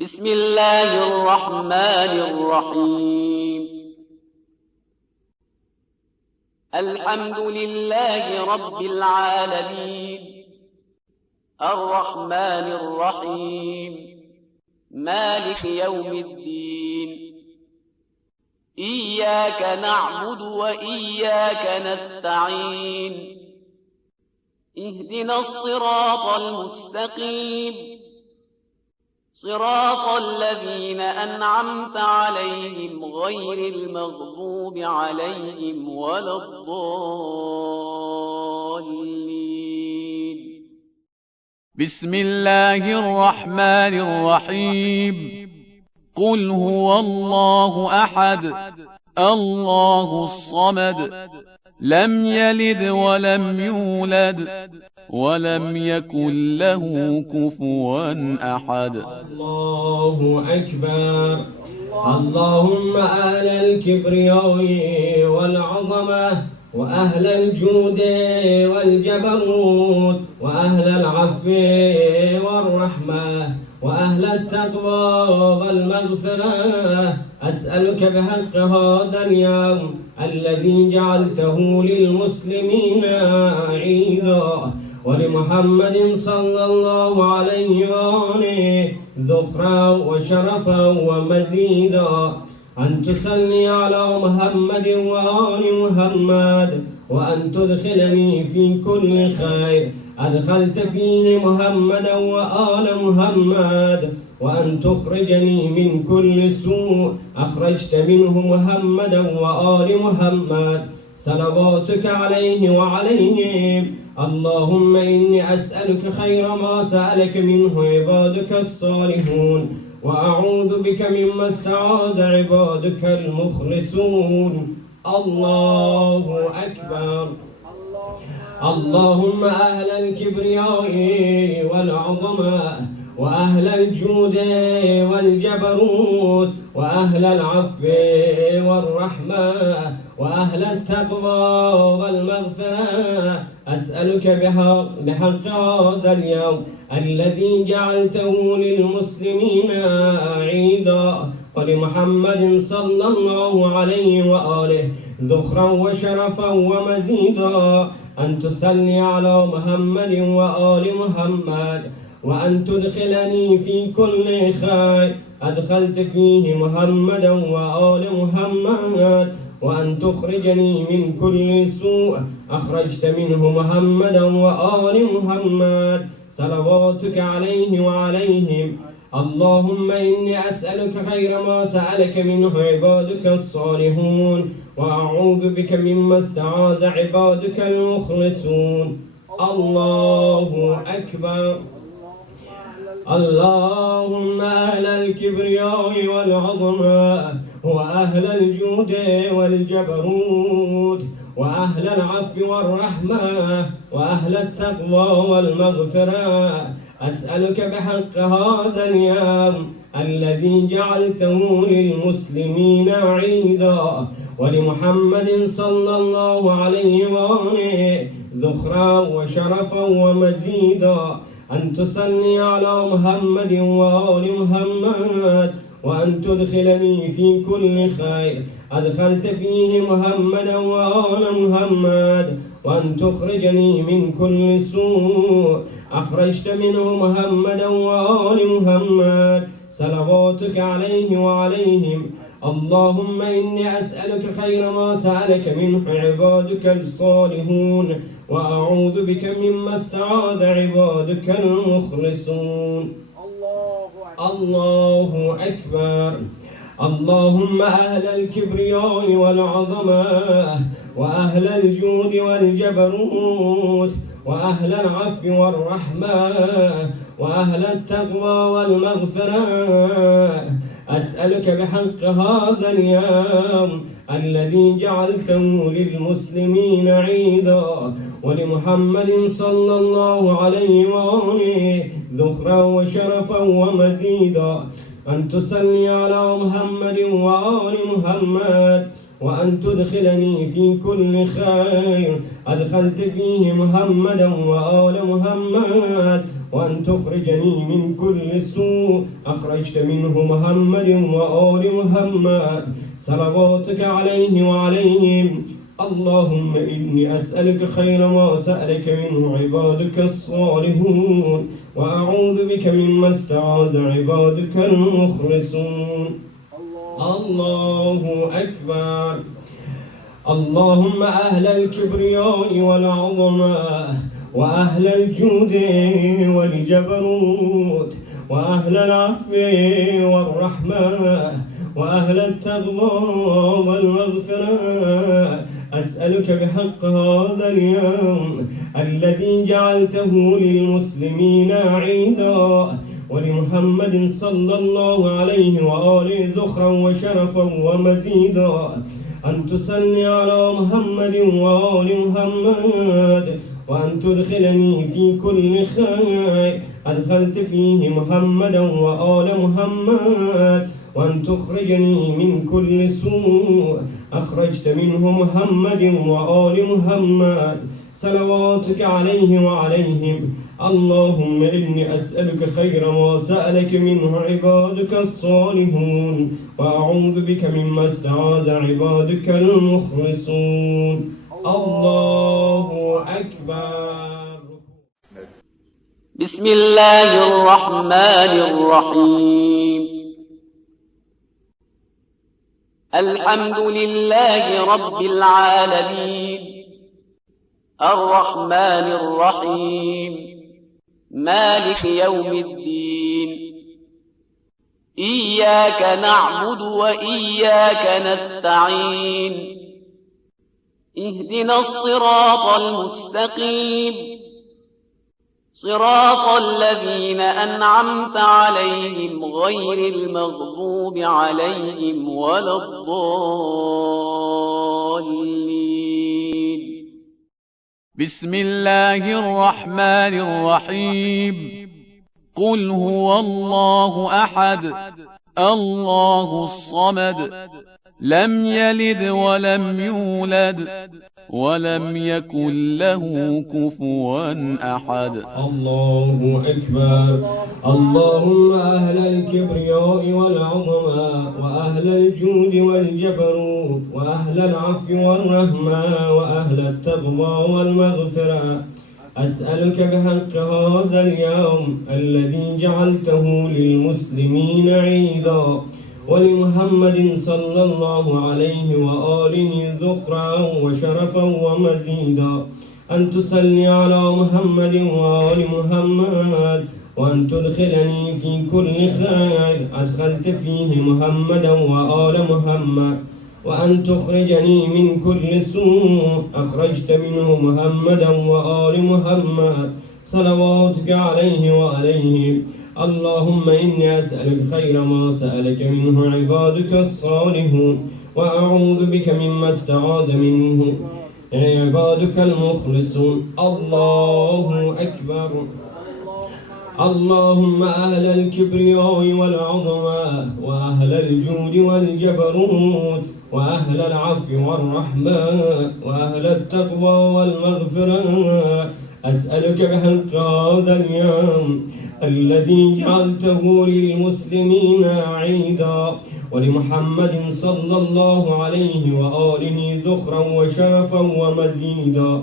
بسم الله الرحمن الرحيم. الحمد لله رب العالمين، الرحمن الرحيم، مالك يوم الدين. إياك نعبد وإياك نستعين، اهدنا الصراط المستقيم، صراط الذين أنعمت عليهم غير المغضوب عليهم ولا الضالين. بسم الله الرحمن الرحيم. قل هو الله أحد الله الصمد لم يلد ولم يولد ولم يكن له كفوا أحد. الله أكبر. اللهم أهل الكبرياء والعظمة وأهل الجود والجبروت وأهل العفو والرحمة وأهل التقوى والمغفرة، أسألك بحق هذا اليوم الذي جعلته للمسلمين عيدا ولمحمد صلى الله عليه وآله ذخرا وشرفا ومزيدا، أن تصلي على محمد وآل محمد، وأن تدخلني في كل خير أدخلت فيه محمدا وآل محمد، وأن تخرجني من كل سوء أخرجت منه محمدا وآل محمد، صلواتك عليه وعليهم. اللهم إني أسألك خير ما سألك منه عبادك الصالحون، وأعوذ بك مما استعاذ عبادك المخلصون. الله أكبر. اللهم أهل الكبرياء والعظمة وأهل الجود والجبروت وأهل العفو والرحمة وأهل التقوى والمغفرة، أسألك بحق هذا اليوم الذي جعلته للمسلمين عيدا ولمحمد صلى الله عليه وآله ذخرا وشرفا ومزيدا، أن تصلي على محمد وآل محمد، وأن تدخلني في كل خير أدخلت فيه محمدا وآل محمد، وأن تخرجني من كل سوء أخرجت منه محمدا وآل محمد، صلواتك عليه وعليهم. اللهم إني أسألك خير ما سألك منه عبادك الصالحون، وأعوذ بك مما استعاذ عبادك المخلصون. الله أكبر. اللهم أهل الكبرياء والعظمة وأهل الجود والجبروت وأهل العفو والرحمة وأهل التقوى والمغفرة، أسألك بحق هذا اليوم الذي جعلته للمسلمين عيدا ولمحمد صلى الله عليه وآله ذخرا وشرفا ومزيدا، أن تصلي على محمد وآل محمد، وأن تدخلني في كل خير أدخلت فيه محمدا وآل محمد، وأن تخرجني من كل سوء أخرجت منه محمدا وآل محمد، صلواتك عليه وعليهم. اللهم إني أسألك خير ما سألك منه عبادك الصالحون، وأعوذ بك مما استعاذ عبادك المخلصون. الله أكبر. اللهم أهل الكبرياء والعظمة وأهل الجود والجبروت وأهل العفو والرحمة وأهل التقوى والمغفرة، أسألك بحق هذا اليوم الذي جعلته للمسلمين عيدا ولمحمد صلى الله عليه وآله ذخرا وشرفا ومزيدا، أن تصلي على محمد وآل محمد، وأن تدخلني في كل خير أدخلت فيه محمدا وآل محمد، وأن تخرجني من كل سوء أخرجت منه محمد وآل محمد صلواتك عليه وعليهم. اللهم إني أسألك خير ما سألك منه عبادك الصالحون، وأعوذ بك مما استعاذ عبادك المخلصون. الله أكبر. اللهم أهل الكبرياء والعظمة، وأهل الجود والجبروت، وأهل العفو والرحمة، وأهل التقوى والمغفرة، أسألك بحق هذا اليوم الذي جعلته للمسلمين عيدا، ولمحمد صلى الله عليه وآله ذخرا وشرفا ومزيدا، أن تصلي على محمد وآل محمد، وأن تدخلني في كل خير أدخلت فيه محمدا وآل محمد، وأن تخرجني من كل سوء أخرجت منه محمد وآل محمد صلواتك عليه وعليهم. اللهم إني أسألك خير ما سألك منه عبادك الصالحون، وأعوذ بك مما استعاذ عبادك المخلصون. الله أكبر. بسم الله الرحمن الرحيم. الحمد لله رب العالمين، الرحمن الرحيم، مالك يوم الدين. إياك نعبد وإياك نستعين، اهدنا الصراط المستقيم، صراط الذين أنعمت عليهم غير المغضوب عليهم ولا الضالين. بسم الله الرحمن الرحيم. قل هو الله أحد الله الصمد لم يلد ولم يولد ولم يكن له كفوا أحد. الله أكبر. اللهم أهل الكبرياء والعظمة، وأهل الجود والجبروت، وأهل العفو والرحمة، وأهل التقوى والمغفرة، أسألك بحق هذا اليوم الذي جعلته للمسلمين عيدا، ولمحمد صلى الله عليه وآله ذخرا وشرفا ومزيدا، أن تصلي على محمد وآل محمد، وأن تدخلني في كل خير أدخلت فيه محمدا وآل محمد، وأن تخرجني من كل سوء أخرجت منه محمدا وآل محمد صلواتك عليه وعليهم. اللهم إني أسألك خير ما سألك منه عبادك الصالحون، وأعوذ بك مما استعاذ منه عبادك المخلصون. الله أكبر. اللهم أهل الكبرياء والعظمة، وأهل الجود والجبروت، وأهل العفو والرحمة، وأهل التقوى والمغفرة، أسألك بحق هذا اليوم الذي جعلته للمسلمين عيدا، ولمحمد صلى الله عليه وآله ذخرا وشرفا ومزيدا،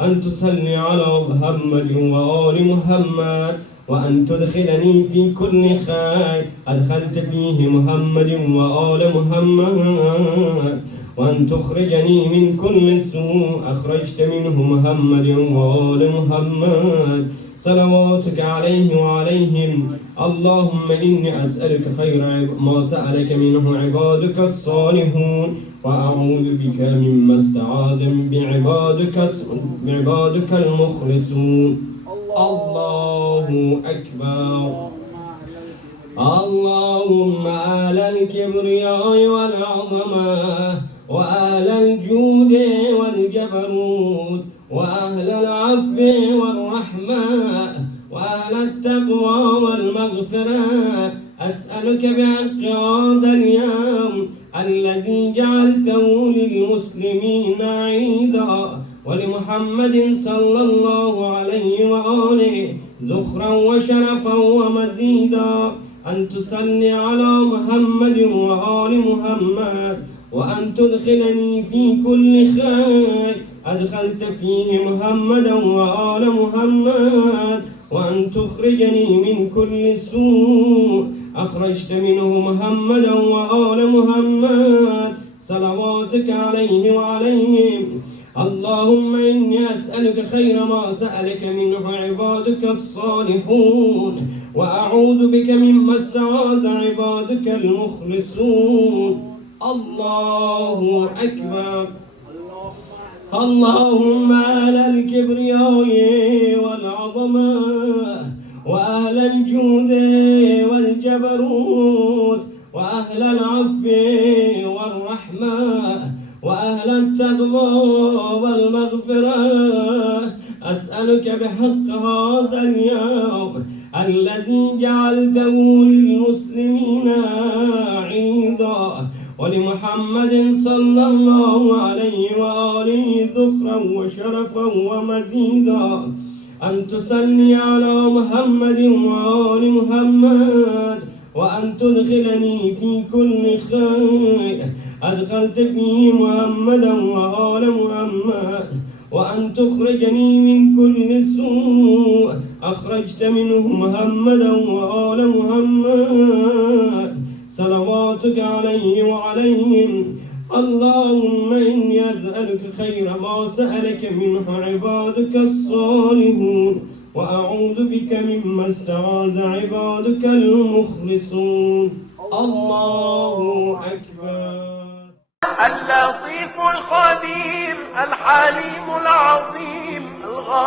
أن تصلي على محمد وآل محمد، وأن تدخلني في كل خير أدخلت فيه محمد وآل محمد، وأن تخرجني من كل سوء أخرجت منه محمد وآل محمد صلواتك عليه وعليهم. اللهم إني أسألك خير ما سألك منه عبادك الصالحون، وأعوذ بك مما استعاذ بعبادك المخلصون. الله أكبر. اللهم آل الكبرياء والعظمة، وآل الجود والجبروت، وأهل العفو والرحمة، وأهل التقوى والمغفرة، أسألك بحق هذا اليوم الذي جعلته للمسلمين عيدا، ولمحمد صلى الله عليه وآله ذخرا وشرفا ومزيدا، أن تصلي على محمد وآل محمد، وأن تدخلني في كل خير أدخلت فيه محمدا وآل محمد، وأن تخرجني من كل سوء أخرجت منه محمدا وآل محمد، صلواتك عليه وعليهم. اللهم إني أسألك خير ما سألك منه عبادك الصالحون، وأعوذ بك مما استعاذ عبادك المخلصون. الله أكبر. اللهم أهل الكبرياء والعظمة، وأهل الجود والجبروت، وأهل العفو والرحمة، وأهل التقوى والمغفرة، أسألك بحق هذا اليوم الذي جعلته للمسلمين عيدا، ولمحمد صلى الله عليه وآله ذخرا وشرفا ومزيدا، أن تصلي على محمد وآل محمد، وأن تدخلني في كل خير أدخلت فيه محمدا وآل محمد، وأن تخرجني من كل سوء أخرجت منه محمدا وآل محمد، صلواتك عليه وعليهم. اللهم إني أسألك خير ما سألك منه عبادك الصالحون، وأعوذ بك مما استعاذ عبادك المخلصون. الله أكبر. اللطيف الخبير الحليم العظيم